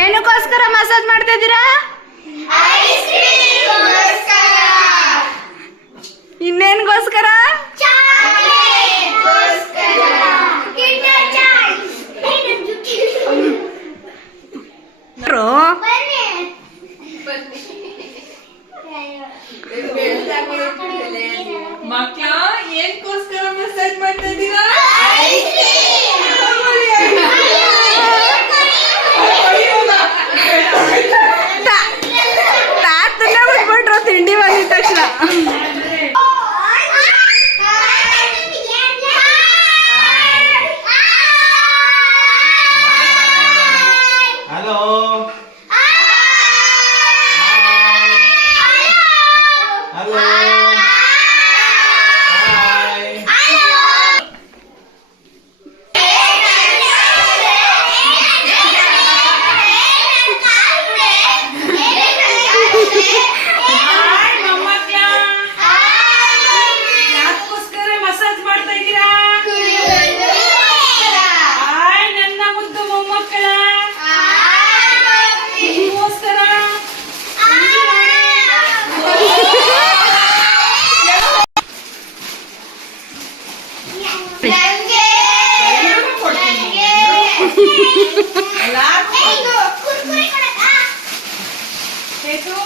ಏನಕ್ಕೋಸ್ಕರ massage ಮಾಡ್ತಾ ಇದ್ದೀರಾ? ಇನ್ನೇನ್ಗೋಸ್ಕರ? ಮಕ್ಕಳ ಏನ್ಕೋಸ್ಕರ ಮಸಾಜ್ ಮಾಡ್ತಾ ಇದ್ದೀರಾ?